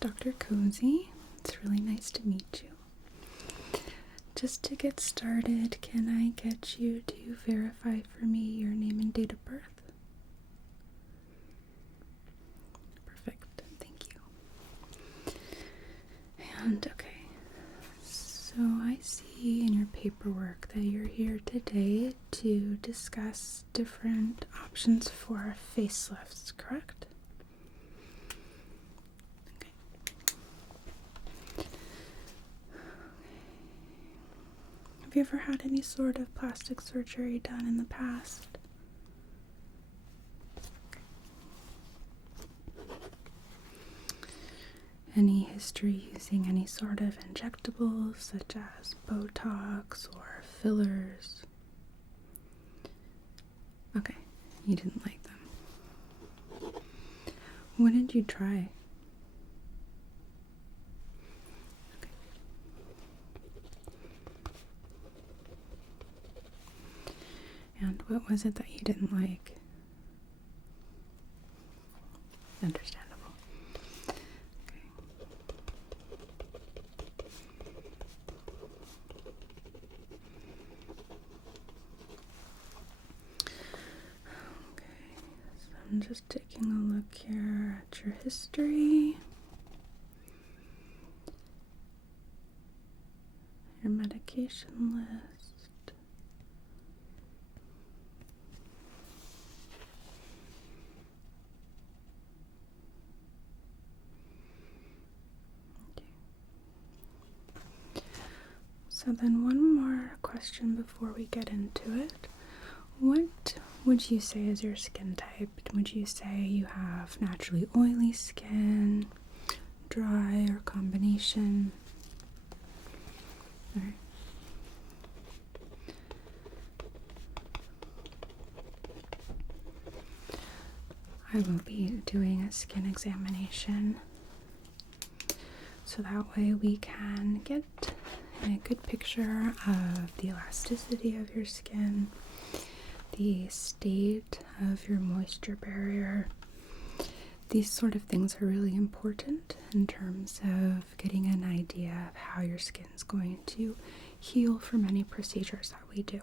Dr. Cozy. It's really nice to meet you. Just to get started, can I get you to verify for me your name and date of birth? Perfect, thank you. And okay, so I see in your paperwork that you're here today to discuss different options for facelifts, correct? Have you ever had any sort of plastic surgery done in the past? Any history using any sort of injectables such as Botox or fillers? Okay, you didn't like them. What did you try? Okay. And what was it that you didn't like? Understandable. Okay. Okay, so I'm just taking a look here at your history, your medication list. Okay. So then one more question before we get into it. What would you say is your skin type? Would you say you have naturally oily skin, dry, or combination? Alright. I will be doing a skin examination so that way we can get a good picture of the elasticity of your skin, the state of your moisture barrier. These sort of things are really important in terms of getting an idea of how your skin is going to heal from any procedures that we do,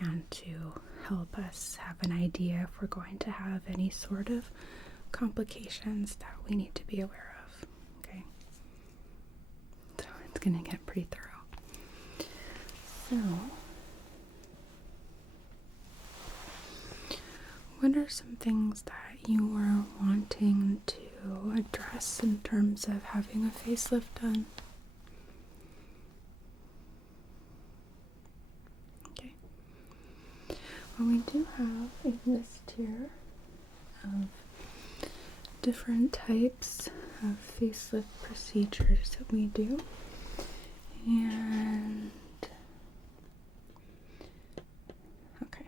and to help us have an idea if we're going to have any sort of complications that we need to be aware of. Okay, so it's gonna get pretty thorough. So what are some things that you were wanting to address in terms of having a facelift done? Okay. Well, we do have a list here of different types of facelift procedures that we do. And okay.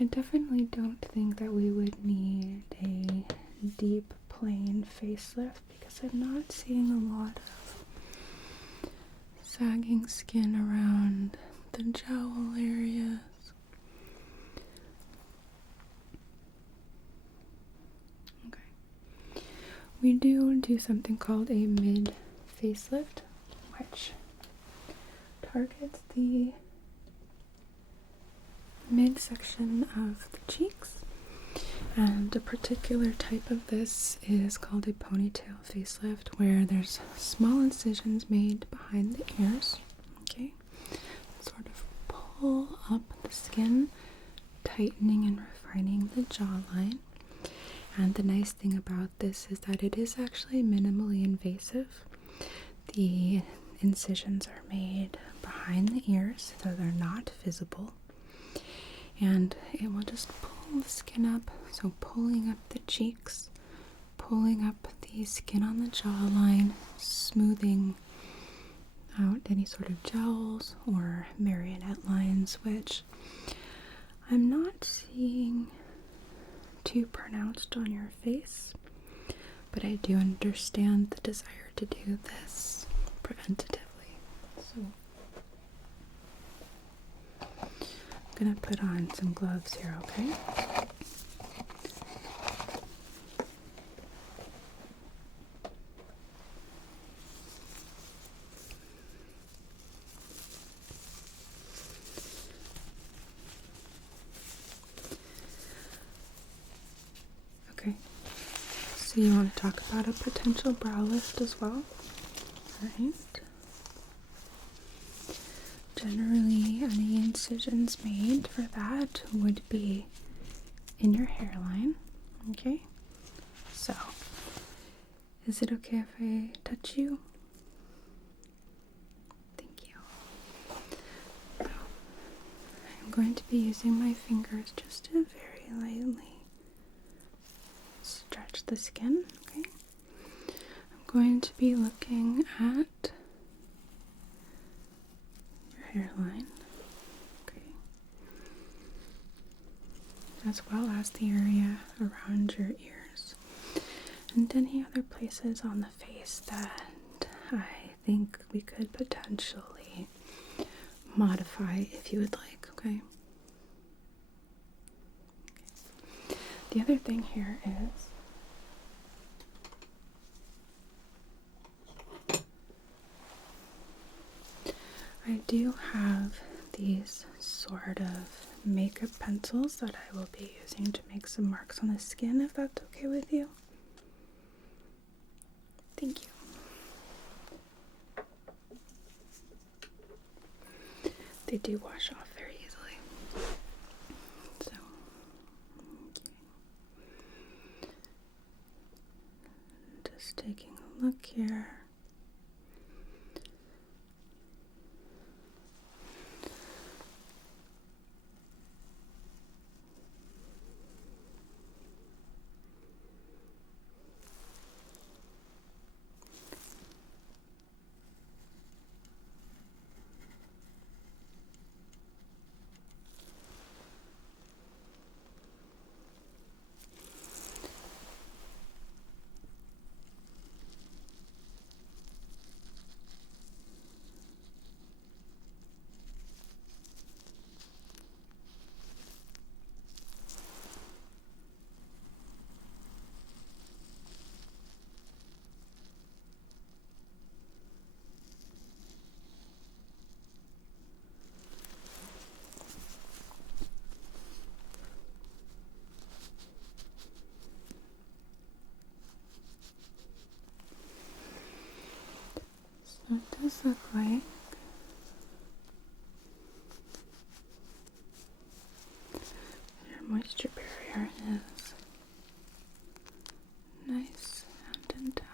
I definitely don't think that we would need a deep plain facelift because I'm not seeing a lot of sagging skin around the jowl areas. Okay. We do something called a mid facelift, which targets the midsection of the cheeks, and a particular type of this is called a ponytail facelift, where there's small incisions made behind the ears, okay, sort of pull up the skin, tightening and refining the jawline. And the nice thing about this is that it is actually minimally invasive. The incisions are made behind the ears so they're not visible, and it will just pull the skin up, so pulling up the cheeks, pulling up the skin on the jawline, smoothing out any sort of jowls or marionette lines, which I'm not seeing too pronounced on your face, but I do understand the desire to do this preventatively. So gonna put on some gloves here, okay? Okay, so you want to talk about a potential brow lift as well? Alright. Generally, any incisions made for that would be in your hairline. Okay? So, is it okay if I touch you? Thank you. So, I'm going to be using my fingers just to very lightly stretch the skin. Okay? I'm going to be looking at hairline, okay, as well as the area around your ears and any other places on the face that I think we could potentially modify if you would like, okay? The other thing here is I do have these sort of makeup pencils that I will be using to make some marks on the skin, if that's okay with you. Thank you. They do wash off very easily. So, okay. Just taking a look here. So it does look like your moisture barrier is nice and intact.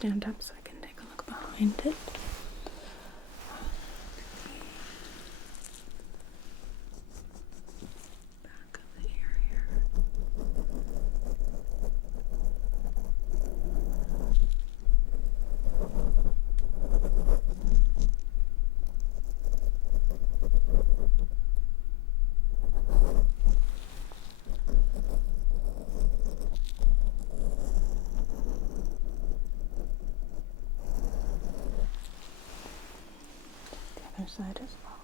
stand up so I can take a look behind it. Back of the ear here. The other side as well.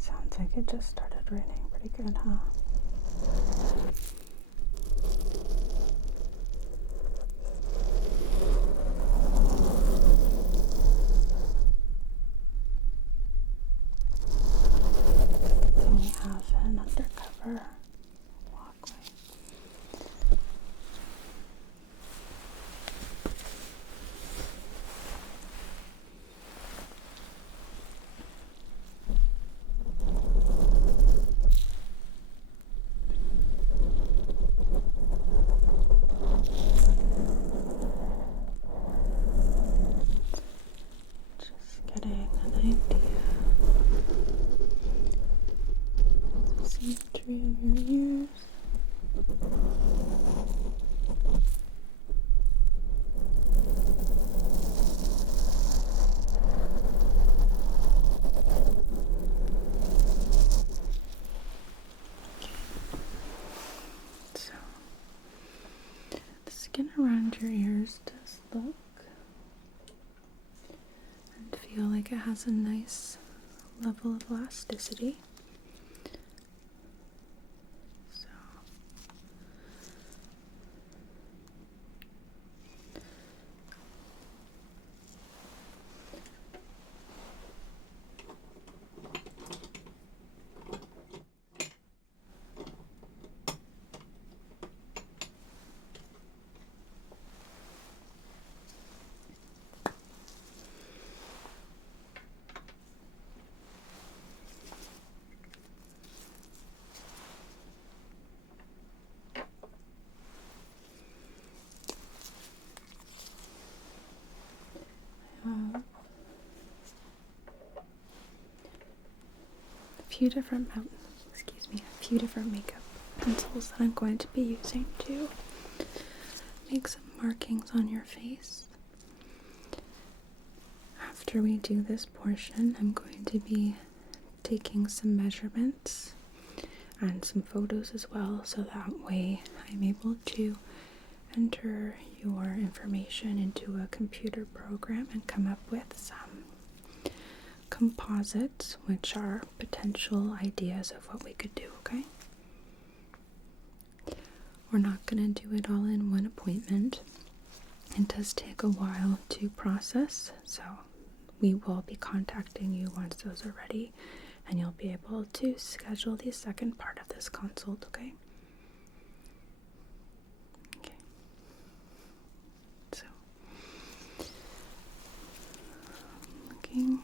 Sounds like it just started raining pretty good, huh? So we have an undercover walkway. Just getting an idea. Symmetry of your ears. So the skin around your ears does look and feel like it has a nice level of elasticity. So a few different a few different makeup pencils that I'm going to be using to make some markings on your face. After we do this portion, I'm going to be taking some measurements and some photos as well, so that way I'm able to enter your information into a computer program and come up with some composites, which are potential ideas of what we could do, okay? We're not going to do it all in one appointment. It does take a while to process, so we will be contacting you once those are ready, and you'll be able to schedule the second part of this consult, okay? Okay. So, looking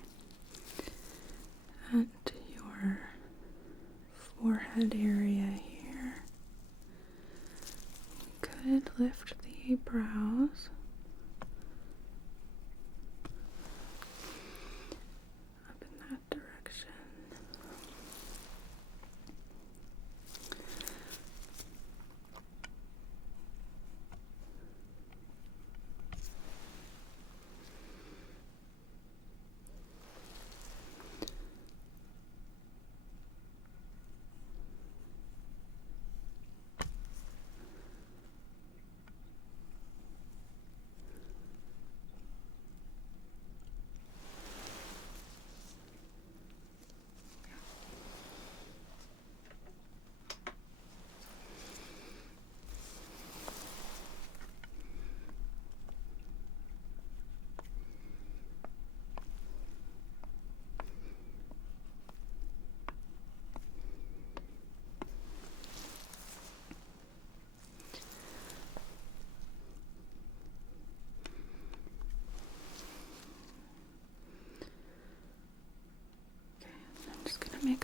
at your forehead area here, we could lift the brows up in that direction.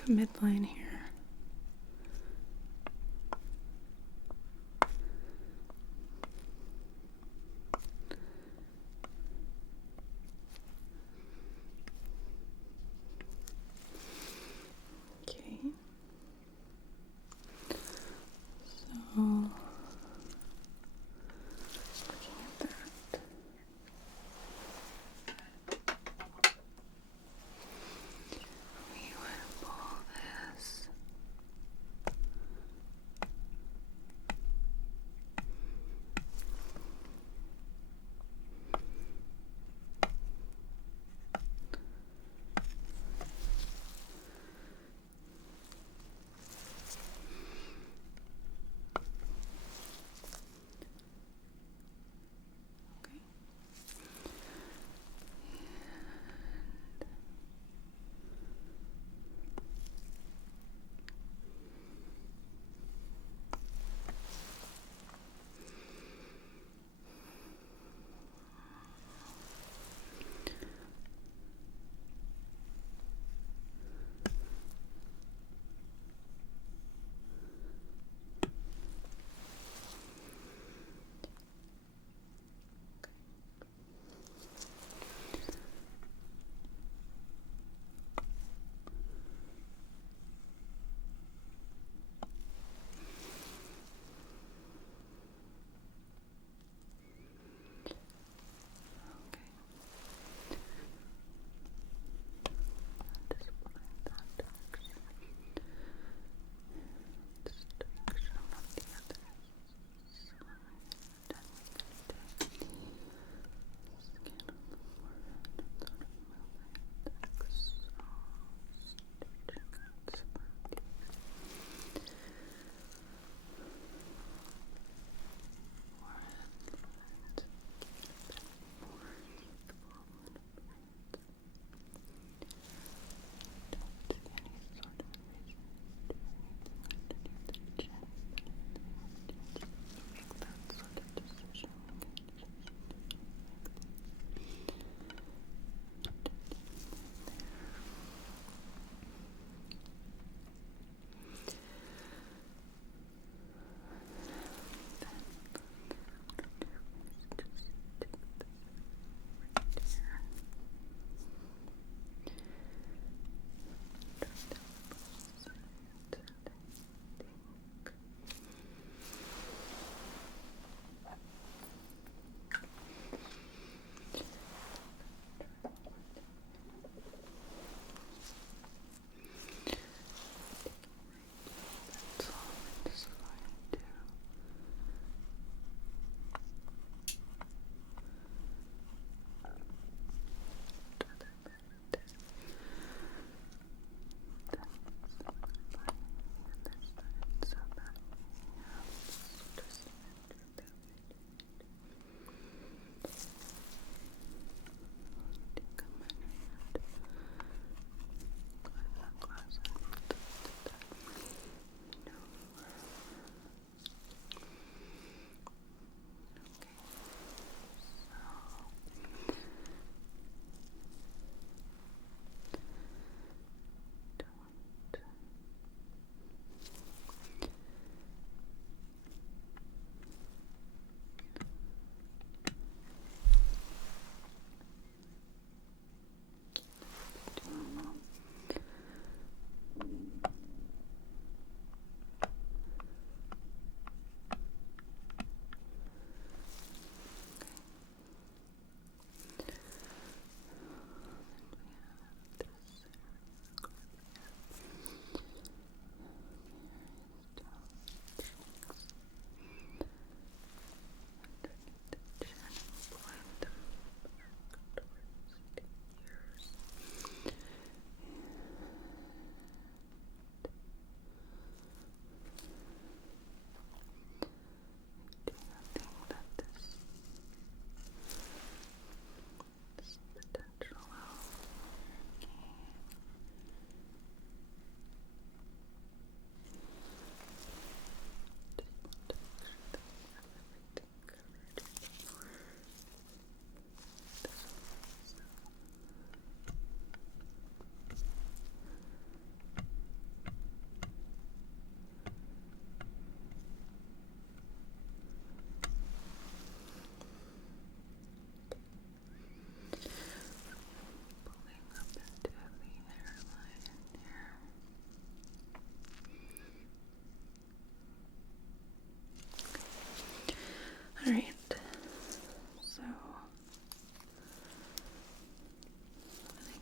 like a midline here. Okay. So looking at that. We would pull this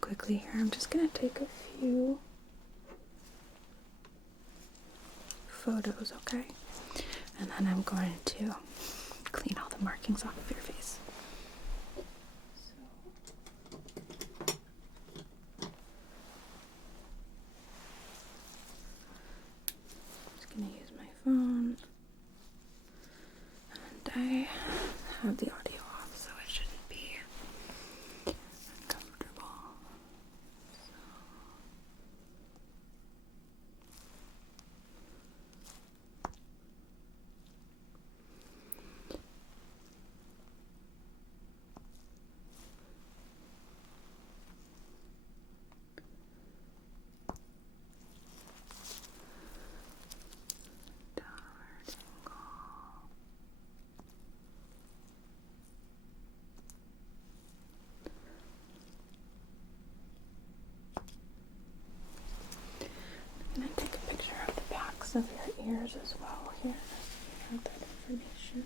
quickly here. I'm just going to take a few photos, okay? And then I'm going to clean all the markings off of your face. Just going to use my phone. And I have the audio off, so it shouldn't be uncomfortable. I'm going to take a picture of the backs of your ears as well here, so you have that information.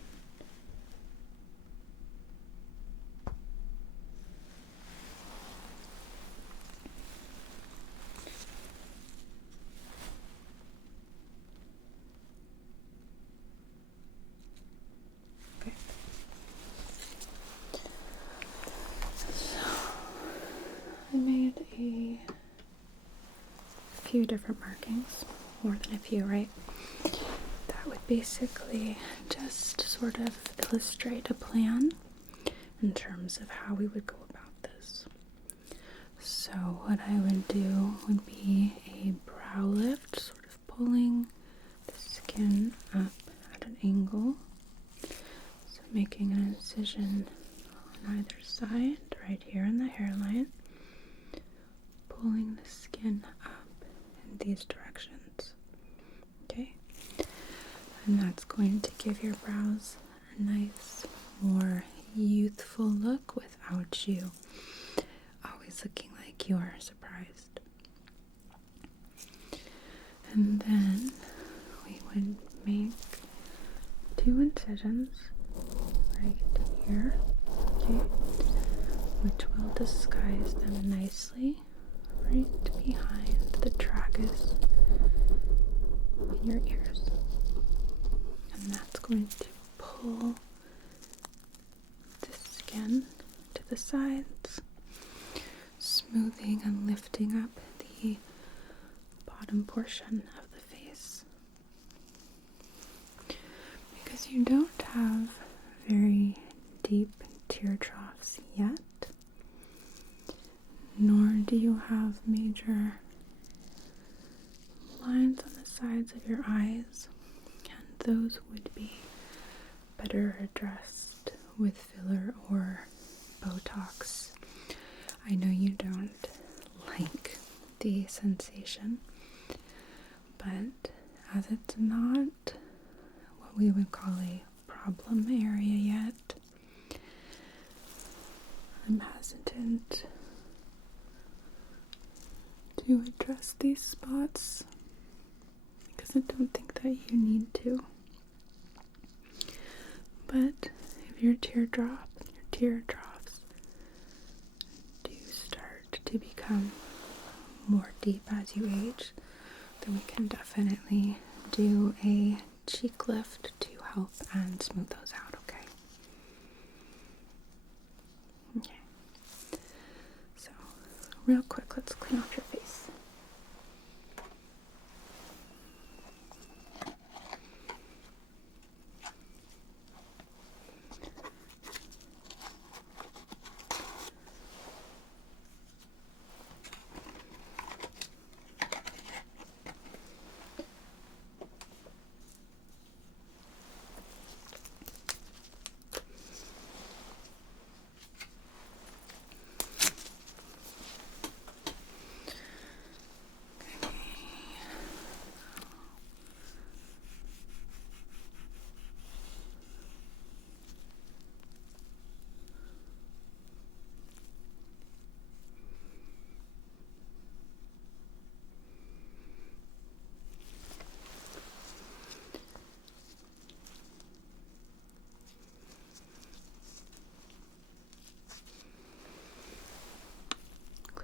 Okay. So I made a few different markings, more than a few, right? That would basically just sort of illustrate a plan in terms of how we would go about this. So what I would do would be a brow lift, sort of pulling the skin up at an angle. So making an incision on either side, right here in the hairline, pulling the skin up in these directions. Okay? And that's going to give your brows a nice, more youthful look without you always looking like you're surprised. And then we would make 2 incisions right here, okay, which will disguise them nicely right behind the tragus in your ears. And that's going to pull the skin to the sides, smoothing and lifting up the bottom portion of the face. Because you don't have very deep tear troughs yet, nor do you have major lines on the sides of your eyes, and those would be better addressed with filler or Botox. I know you don't like the sensation, but as it's not what we would call a problem area yet, I'm hesitant to address these spots because I don't think that you need to. But if your teardrops do start to become more deep as you age, then we can definitely do a cheek lift to help and smooth those out, okay? Okay. So, real quick, let's clean off your face.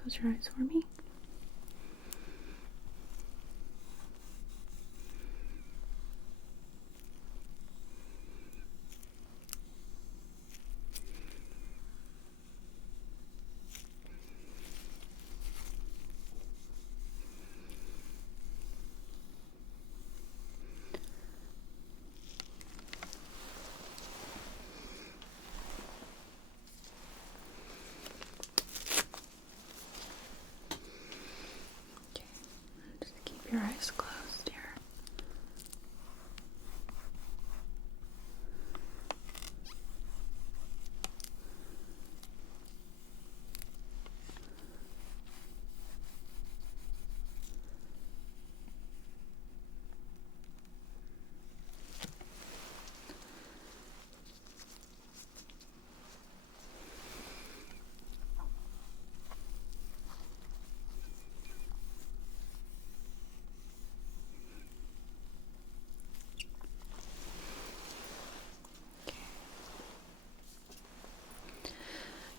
close your eyes for me? Just keep your eyes closed here.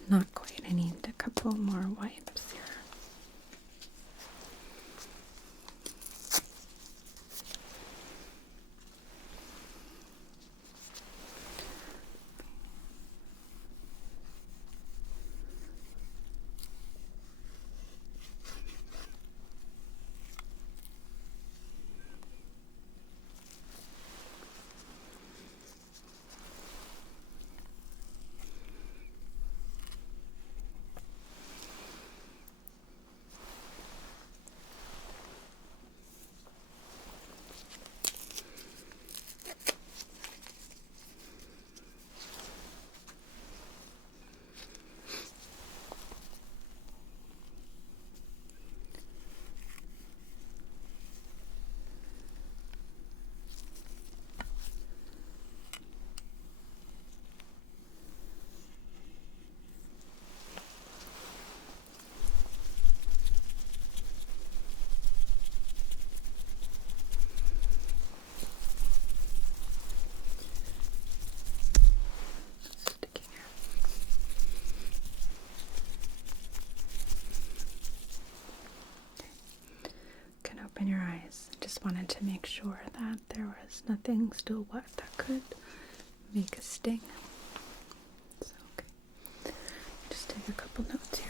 Not quite. I need a couple more wipes here. Open your eyes. Just wanted to make sure that there was nothing still wet that could make a sting. So, okay. Just take a couple notes here.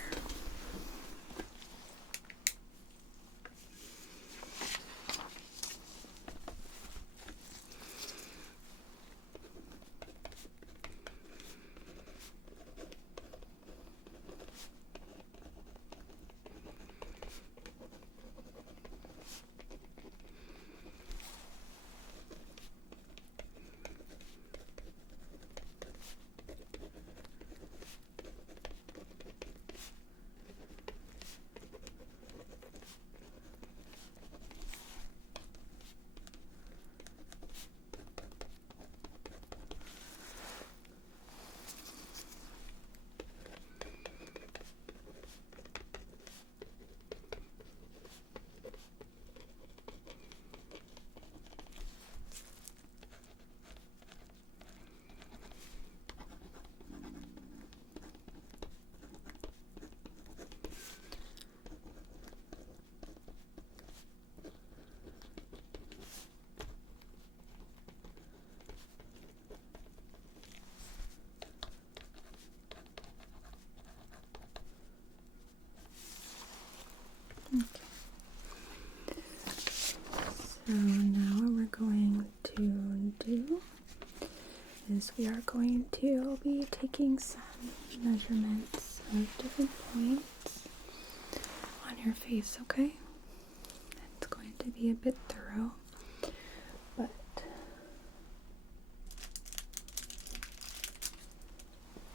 Okay. So now what we're going to do is we are going to be taking some measurements of different points on your face, okay? It's going to be a bit thorough, but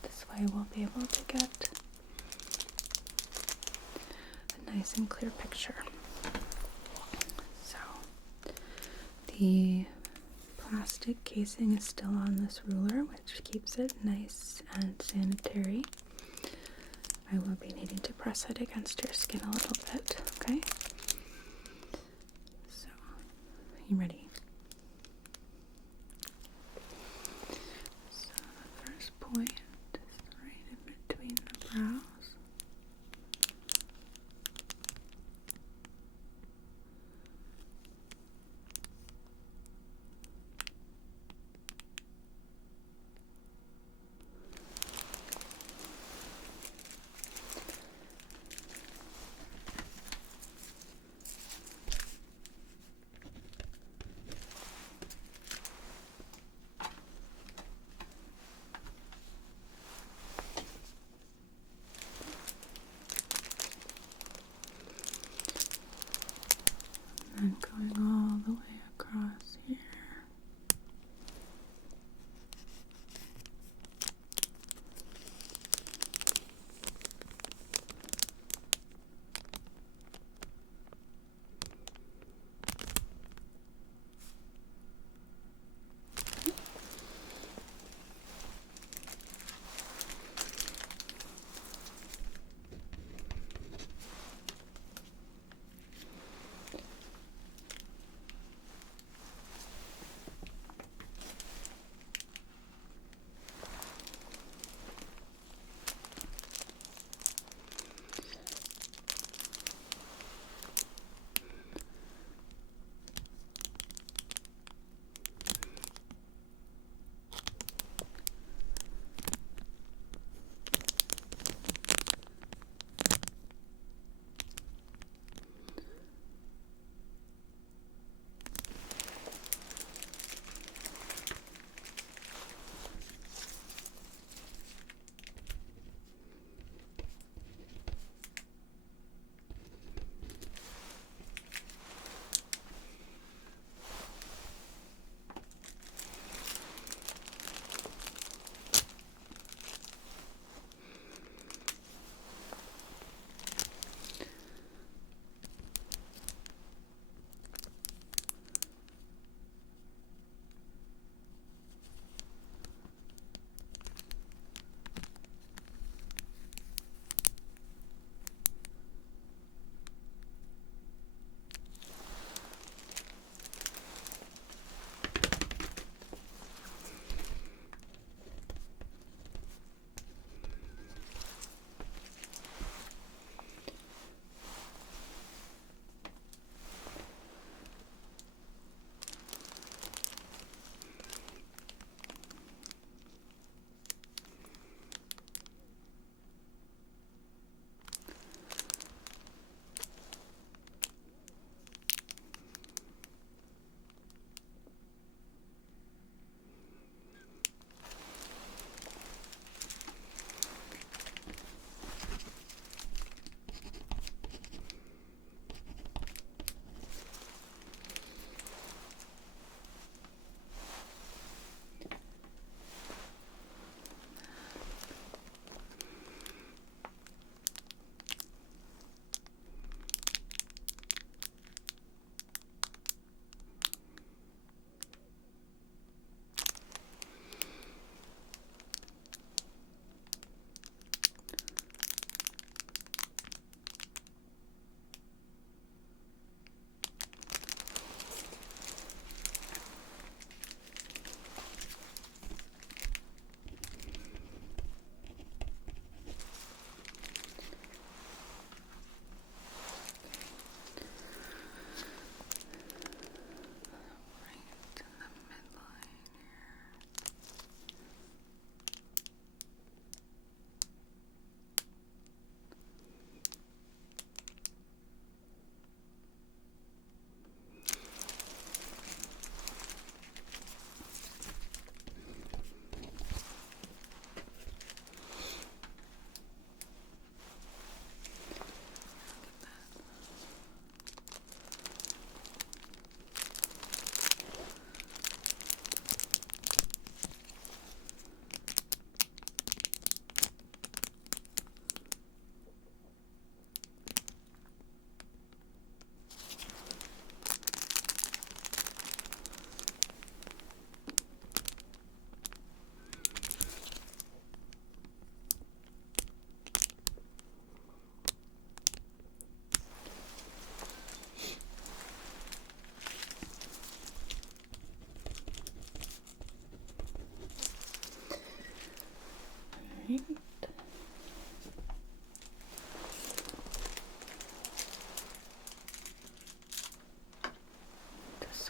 this way we'll be able to get a nice and clear picture. So the plastic casing is still on this ruler, which keeps it nice and sanitary. I will be needing to press it against your skin a little bit, okay? So, you ready? So the first point is right in between the brows.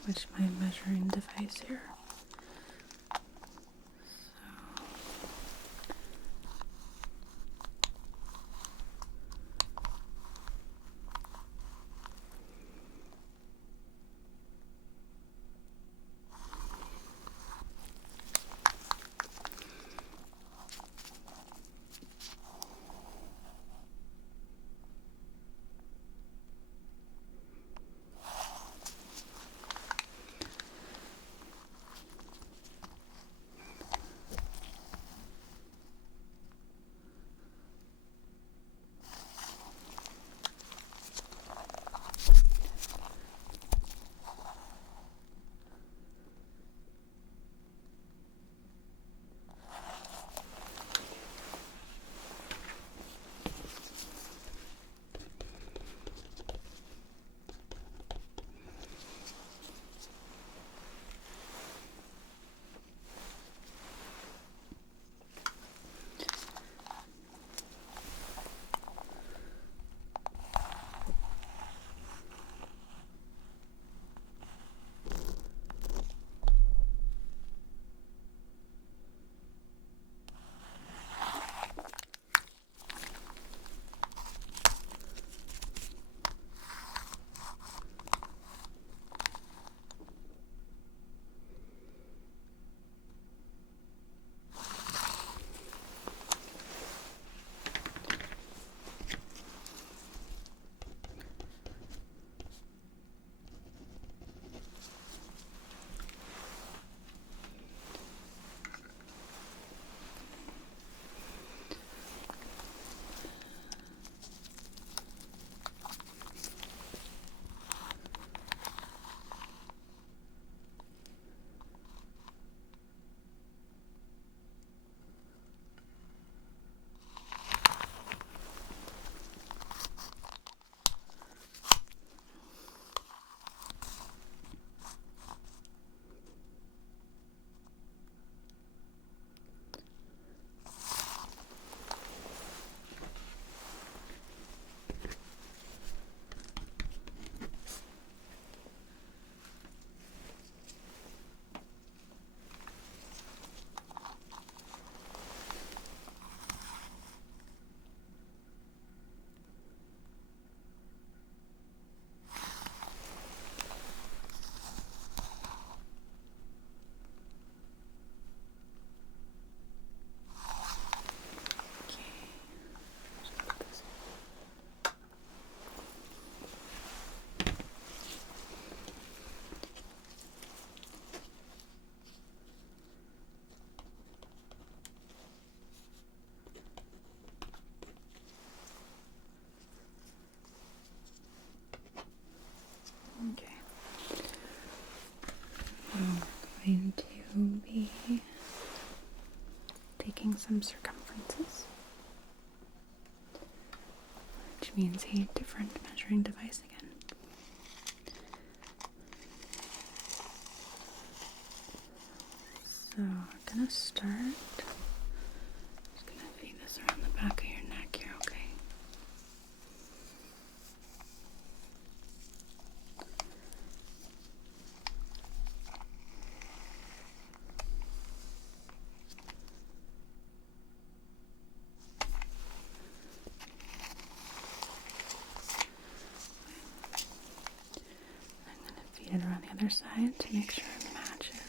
switch my measuring device here. Okay. I'm going to be taking some circumferences, which means a different measuring device again. So I'm gonna start. Just gonna feed this around the back of your neck here, okay? I'm gonna feed it around the other side to make sure it matches.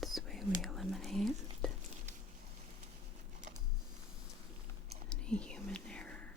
This way we eliminate any human error.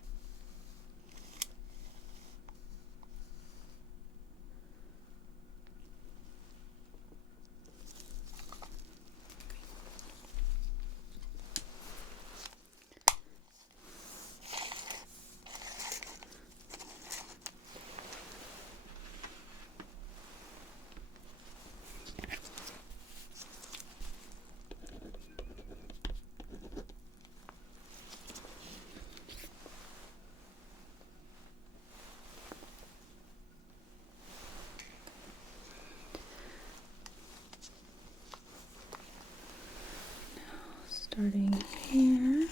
starting here.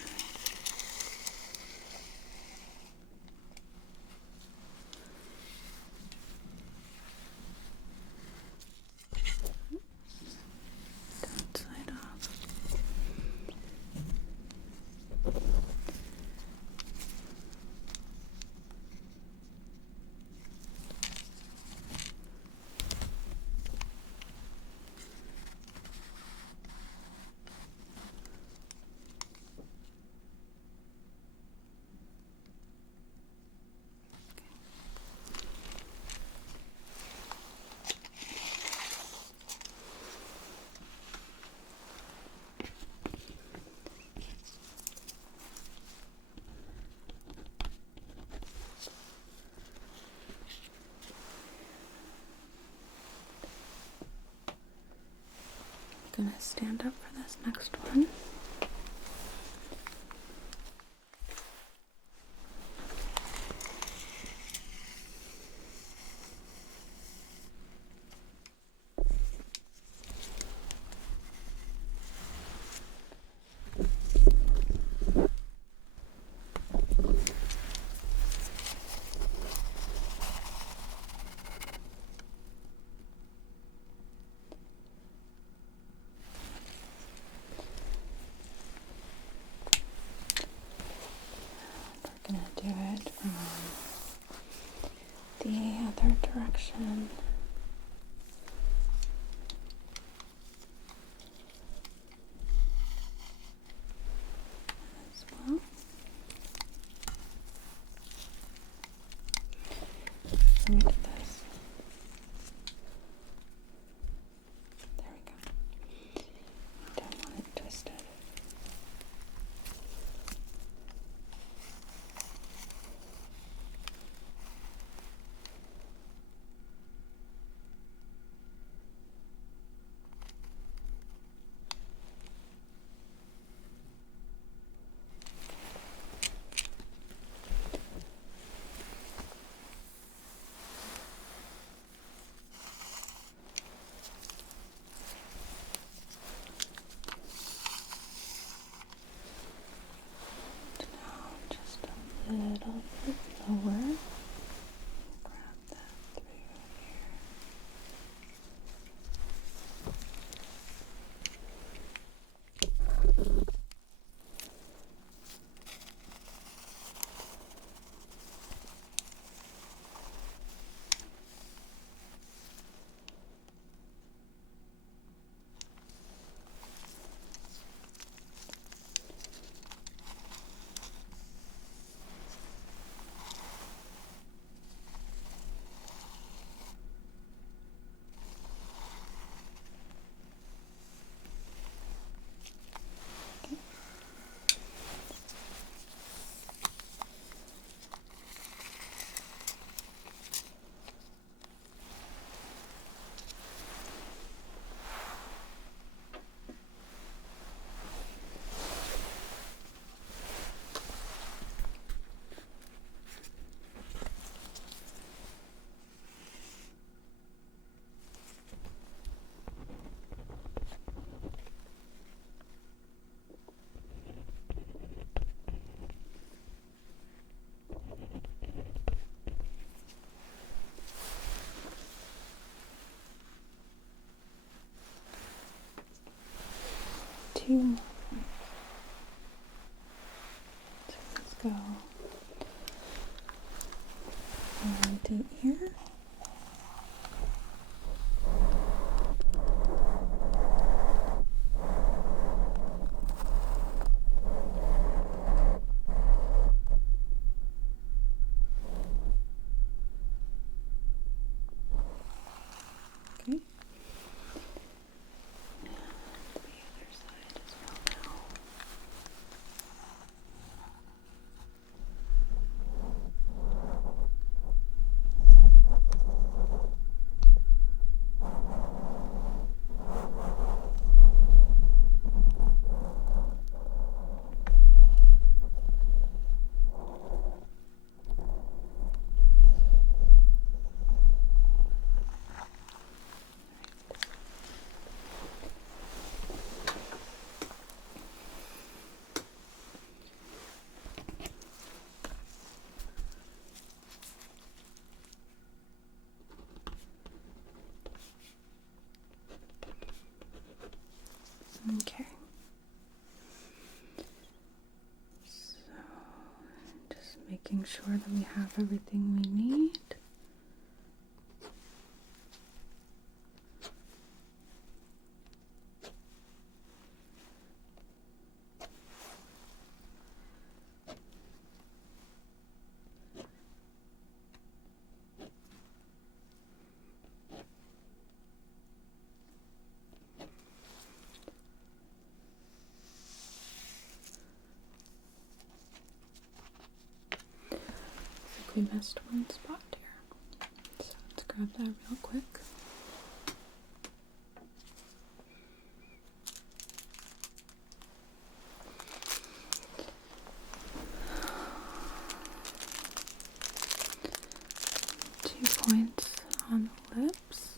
Don't slide off. Gonna stand up for this next one. We're gonna do it from the other direction as well. Let me do this. There we go. Don't want it twisted. Just a little bit lower. Grab that through here. Two more. So let's go around the ear. Okay. And the other side as well now. making sure that we have everything we need. We missed one spot here, so let's grab that real quick. Two points on the lips.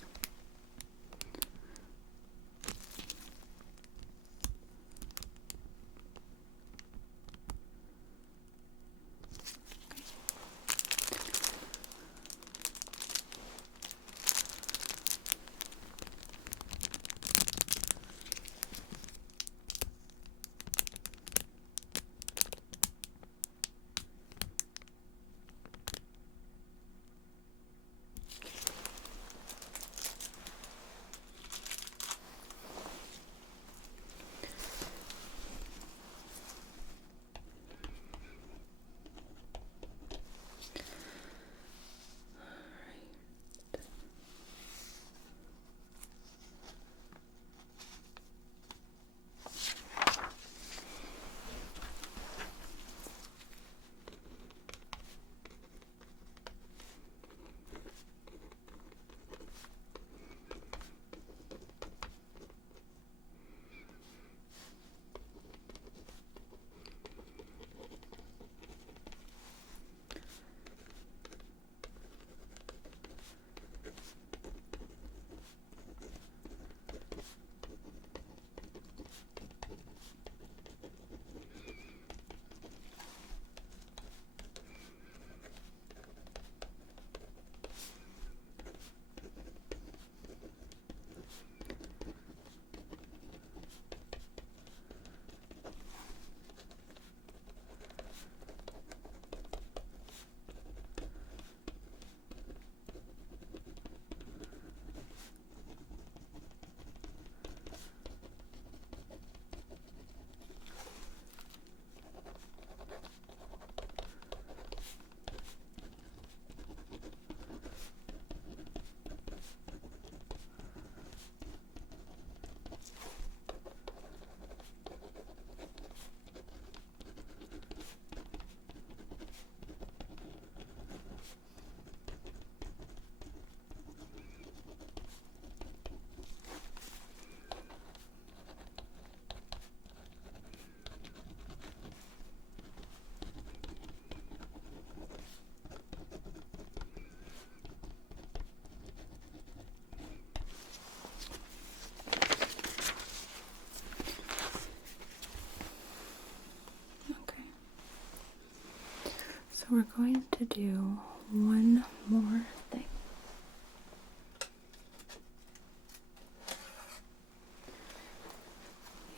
So we're going to do one more thing.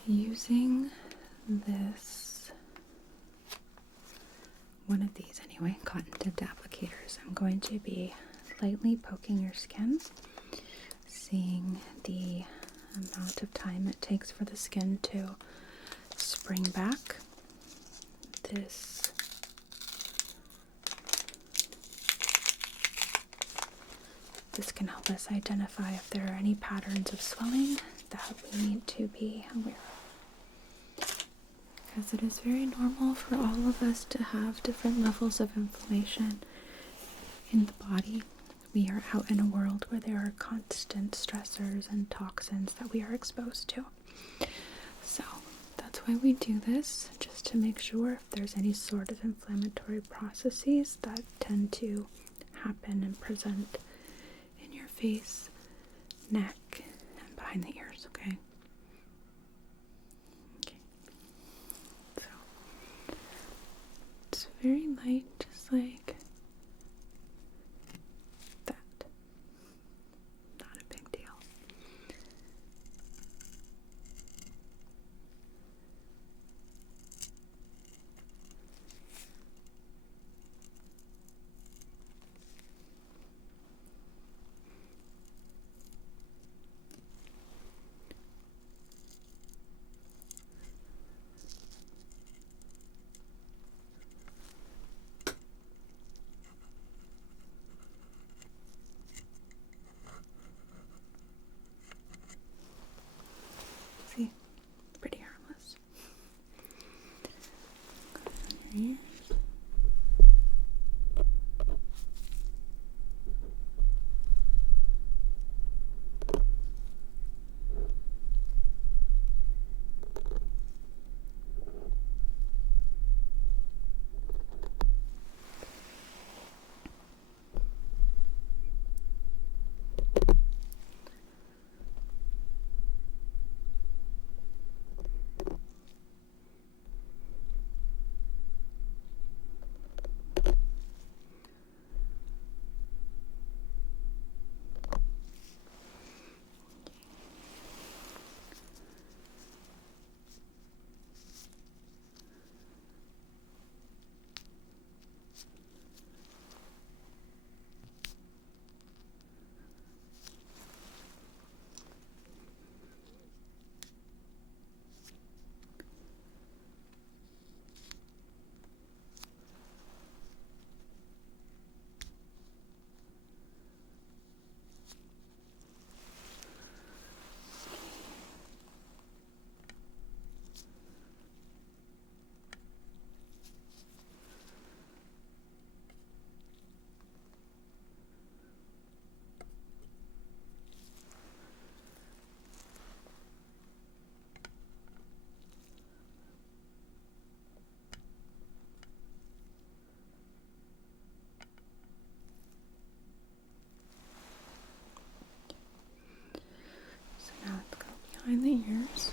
Using this, one of these anyway, cotton tipped applicators, I'm going to be lightly poking your skin, seeing the amount of time it takes for the skin to spring back. This can help us identify if there are any patterns of swelling that we need to be aware of. Because it is very normal for all of us to have different levels of inflammation in the body. We are out in a world where there are constant stressors and toxins that we are exposed to. So that's why we do this, just to make sure if there's any sort of inflammatory processes that tend to happen and present in your face, neck, and behind the ears, okay? So it's very light, just like that. Not a big deal. behind the ears.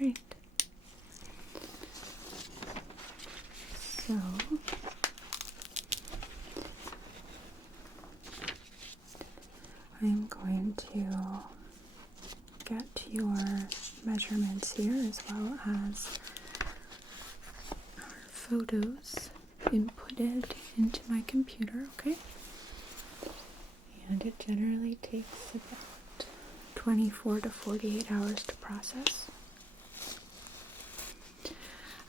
Right. So I'm going to get your measurements here as well as our photos inputted into my computer, okay? And it generally takes about 24 to 48 hours to process.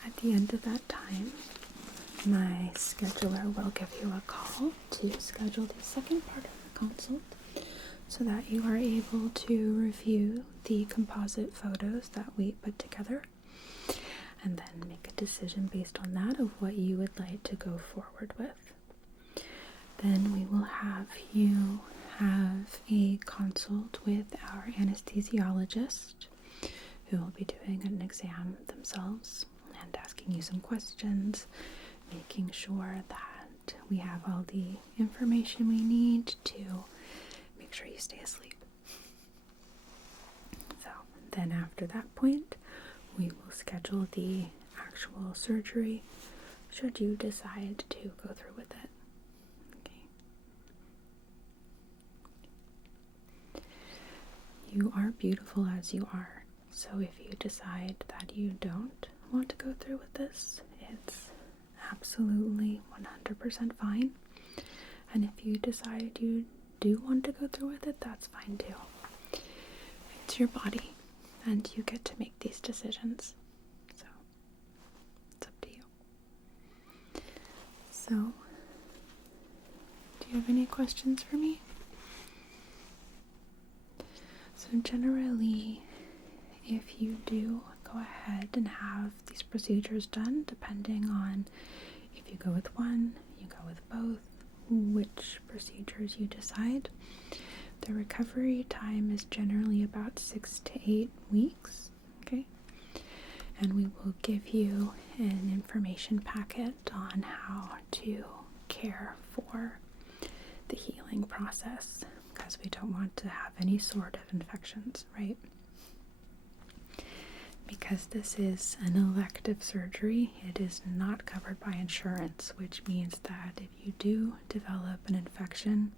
At the end of that time, my scheduler will give you a call to schedule the second part of the consult so that you are able to review the composite photos that we put together and then make a decision based on that of what you would like to go forward with. Then we will have you have a consult with our anesthesiologist who will be doing an exam themselves and asking you some questions, making sure that we have all the information we need to make sure you stay asleep. So then after that point, we will schedule the actual surgery should you decide to go through with it. Okay. You are beautiful as you are. So if you decide that you don't want to go through with this, it's absolutely 100% fine. And if you decide you do want to go through with it, that's fine too. It's your body, and you get to make these decisions. So it's up to you. So, do you have any questions for me? So generally, if you do go ahead and have these procedures done, depending on if you go with one, you go with both, which procedures you decide, the recovery time is generally about 6 to 8 weeks, okay? And we will give you an information packet on how to care for the healing process, because we don't want to have any sort of infections, right? Because this is an elective surgery, it is not covered by insurance, which means that if you do develop an infection,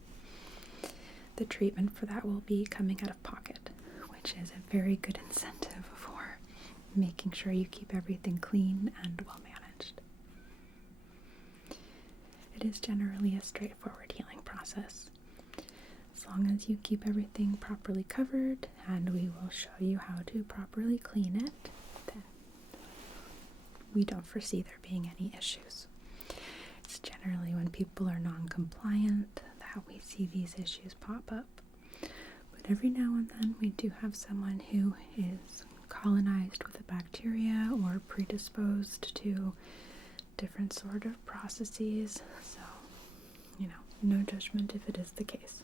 the treatment for that will be coming out of pocket, which is a very good incentive for making sure you keep everything clean and well managed. It is generally a straightforward healing process. As long as you keep everything properly covered, and we will show you how to properly clean it, then we don't foresee there being any issues. It's generally when people are non-compliant that we see these issues pop up. But every now and then we do have someone who is colonized with a bacteria or predisposed to different sort of processes. So, no judgment if it is the case.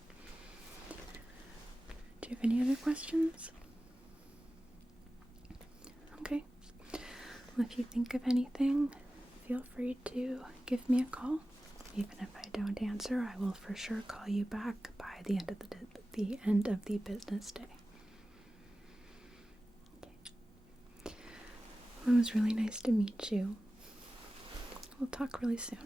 Do you have any other questions? Okay. Well, if you think of anything, feel free to give me a call. Even if I don't answer, I will for sure call you back by the end of the business day. Okay. Well, it was really nice to meet you. We'll talk really soon.